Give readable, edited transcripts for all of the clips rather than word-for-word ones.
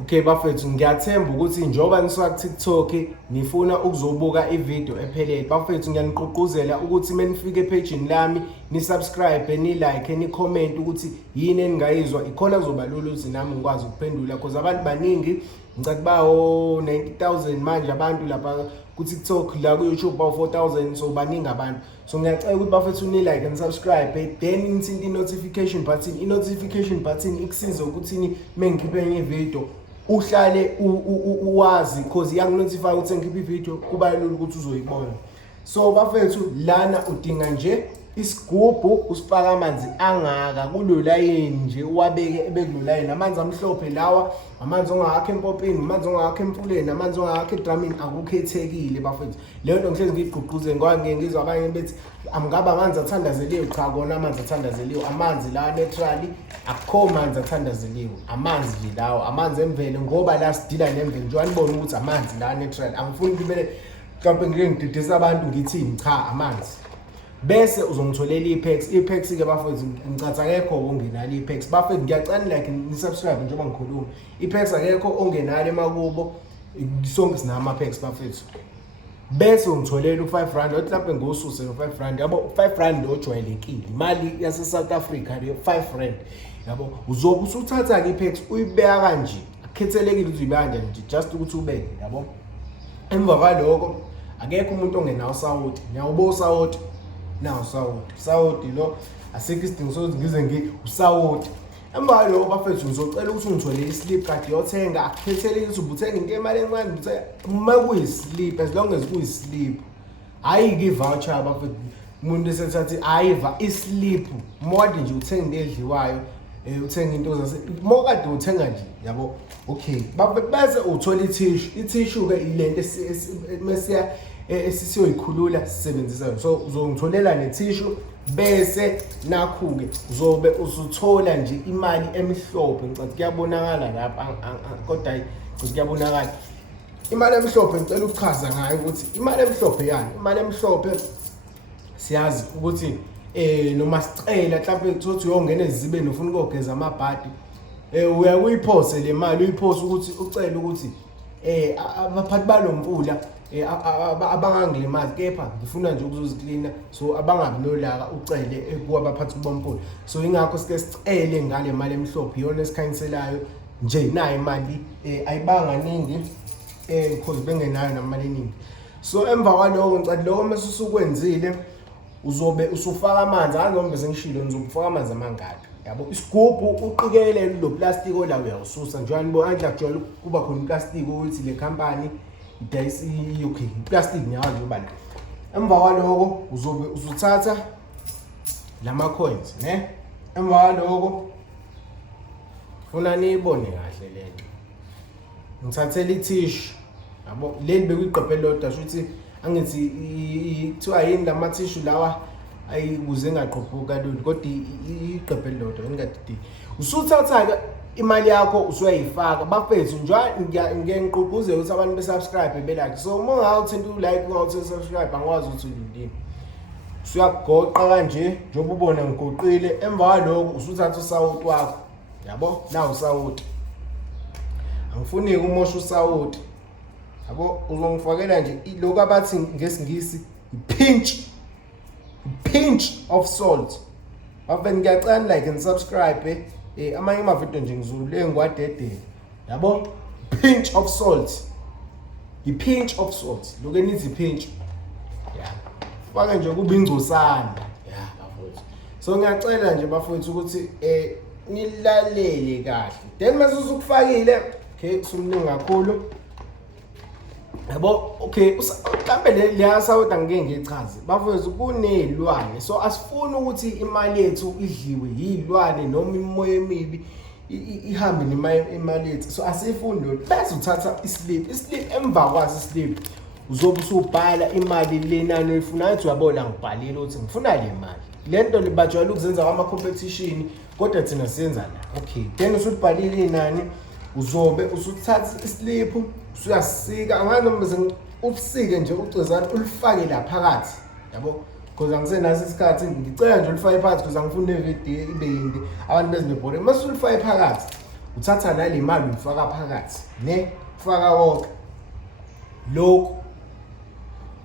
Okay bafethu, ngiyathemba ukuthi njengoba nisuka ku-TikTok nifuna ukuzobuka ivideo ephelele. Bafethu, ngiyaniqugquzela ukuthi menifike epagini lami ni-subscribe, ni-like, ni-comment ukuthi yini eningayizwa. Ikhona kuzoba lula ukuthi nami ngikwazi ukuphendula because abantu baningi, ngicabanga bawo 90,000 manje abantu lapha ku-TikTok, la ku-YouTube bawo 4,000, so baningi abantu. So ngiyacela ukuthi bafethu ni-like and subscribe, then nithinte i-notification button. I-notification button ikusiza ukuthi mengikhiphe enye ivideo uhlale uwazi because iyanginotify ukuthi ngikhiphe ivideo kuba lula ukuthi uzoyibona. So bafethu, lana udinga nje isigubhu, usifaka amanzi angaka kulo layini nje, uwabeke ebekulo layini. Amanzi amhlophe lawa, amanzi ongakho empopini, amanzi ongakho emfuleni, amanzi ongakho edramini, akukhethekile bafethu. Leyo nto ngihlezi ngigqugquze ngoba ngeke ngizwe abanye bethi amngaba amanzi athandazeliwe. Cha, kona amanzi athandazeliwe, amanzi la naturally, akukho manzi athandazeliwe, amanzi nje lawo, amanzi emvelo, ngoba la sidila nemvelo nje. Wanibona ukuthi amanzi la natural, angifuni kumele mhlawumbe ngike ngididisa abantu ngithini, cha, amanzi. Bese uzongitholela i-packs. I-packs ke bafethu, ngicatha akekho ongenalo i-packs. Bafethu, ngiyacela like ni-subscribe njengoba ngikhuluma. I-packs akekho ongenalo emakubo, sonke sinama ama-packs bafethu. Bese ungitholela u5 rand, othi mhlawumbe ngosuse no5 rand, yabo. U5 rand ojwayelekile, imali yase South Africa leyo 5 rand, yabo. Uzobe usuthatha ke i-packs uyibeka kanje, akukhethelekile ukuthi uyibeka kanjani nje, just ukuthi ubeke, yabo. Emva kwaloko akekho umuntu ongenawo usawoti. Ngiyawubo usawoti. Naw sawoti lo asikho isidingo sokuthi ngize usawoti. Emva kwaloko bafethu, ngizocela ukuthi ungitholele i-slip card yothenga. Akukhethelekile ukuthi ubuthenga into emali encane, ubuthenga uma kuyi-slip, as long as kuyi-slip, hayi-ke i-voucher bafethu. Umuntu esethathi ayiva i-slip, more nje uthenga into edliwayo, uthenga into zase more kade uthenga nje, yabo. Okay bese uthola i-tissue ke ilento mesiya esisiyoyikhulula sisebenzisa yona. So uzongitholela ne-tissue, bese nakhu-ke uzobe usuthola nje imali emhlophe. Ngicathi kuyabonakala lapha, kodwa hayi ngicathi kuyabonakala imali emhlophe. Ngicela ukuchaza ngayo ukuthi imali emhlophe yani, imali emhlophe siyazi ukuthi noma sicela mhlawumbe ukuthi uyongena ezibeni ufuna ukugeza amabhadi, uya kuyiphose le mali, uyiphose ukuthi ucela ukuthi abaphathi balomfula abangangilimazi, kepha ngifuna nje ukuzoziklina, so abangabi nolaka, ucele kuwabaphathi bomfula. So ingakho sike sicele ngale mali emhlophe, iyona esikhanyiselayo nje. Nayo imali ayibanga ningi because bengenayo namali eningi. So emva kwaloko ngicathi lokho mase usukwenzile, uzobe usufaka amanzi. Njengoba bese ngishilo, ngizofaka amanzi amangaka, yabo. Isigubhu uqikelele lo plastic ola uyawususa nje. Wanibona andla kujwayele kuba khona i-plastic ukuthi le company idayisa i-UK i-plastic, ngiyazi ubani. Emva kwaloko uzobe usuthatha lama coins, ne. Emva kwaloko funa niyibone kahle lento, ngithathela i-tissue, yabo. Leli bekuyiqephe elodwa, shuthi angithi kuthiwa yini lama tissue lawa ayikuze ngaqophuka kalula, kodwa iqephe elodwa ngikade. Usuthatha ke imali yakho usuyayifaka bafethu. Ngeke ngiqugquze ukuthi abantu be-subscribe be-like. So uma ungawuthinta u-like, ungawuthinta subscribe, angikwazi ukuthi ulindini. Usuyagoqa kanje njengoba ubona ngigoqile. Emva kwaloko usuthatha usawoti wakho, yabo. Nawu usawoti, angifuni umosha usawoti, yabo. Uzongifakela nje lokho abathi ngesingisi pinch of salt. Bafethu, ngiyacela like and subscribe. Amanye amavidiyo nje ngizule ngwadedela, yabo. Pinch of salt, i-pinch of salt, lokho enithi pinch, yeah. Faka nje kube ingcosana, yeah bafethu. So ngiyacela nje bafethu ukuthi nilalele kahle, then mase usukufakile, okay, sumningi kakhulu, yabo. Okay, mhlambe le sawoti angeke ngichaze bafethu, kunelwane. So asifuni ukuthi imali yethu idliwe yilwane noma imoya emibi ihambe nemali yethu. So asifuni lo. Bese uthatha i-slip. Emva kwaso i-slip uzobe usubhala imali lenani oyifunayo. Uthi uyabona ngibhalile ukuthi ngifuna le mali. Lento libajwayele ukuzenza kwama-competition, kodwa thina siyenza la. Okay, then usubhalile inani, uzobe usuthatha i-slip, usuyasika. Anganoma usike nje ucezana ulifake la phakathi, yabo. Because angisenaso isikhathi, ngicela nje ulifake phakathi because angifuni nevidiyo ibe yinde abantu bezinebhore. Mase ulifake phakathi uthatha nale mali uyifaka phakathi ne ufaka konke lokhu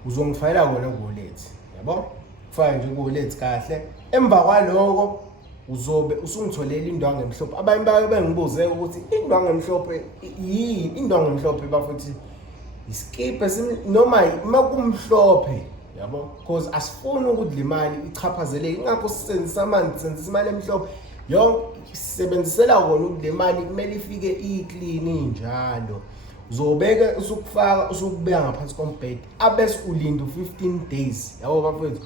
uzongifayela kona ku-wallet, yabo, ufake nje ku-wallet kahle. Emva kwaloko uzobe usungitholela indwangu emhlophe. Abanye baye bengibuze ukuthi indwangu emhlophe yini? Indwangu emhlophe bafethu iskipe noma makumhlophe, yabo, because asifuni ukuthi le mali ichaphazeleke. Ingakho sisebenzisa amanzi, sisebenzisa imali emhlophe yonke, sisebenzisela kona ukuthi le mali kumele ifike iclean njalo. Uzobeka usukufaka usukubeka ngaphansi kombhede abese ulinda 15 days, yabo bafethu,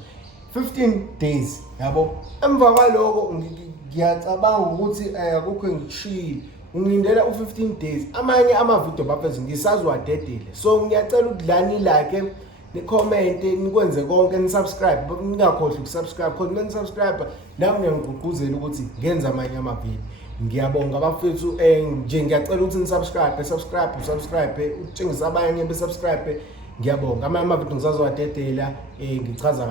15 days, yabo. Emva kwaloko ngiyacabanga ukuthi akukho engikushilo, ungilindela u15 days. Amanye amavidiyo bafethu ngisaziwadedele, so ngiyacela ukuthi lani like, ni comment, nikwenze konke, ni subscribe, ningakhohlwa ukusubscribe because when subscribe nami ngiyangigqugquzela ukuthi ngenze amanye amavidiyo. Ngiyabonga bafethu, nje ngiyacela ukuthi ni subscribe, utshengisa abanye be subscribe. Ngiyabonga amanye amavidiyo ngisazowadedela, ngichaza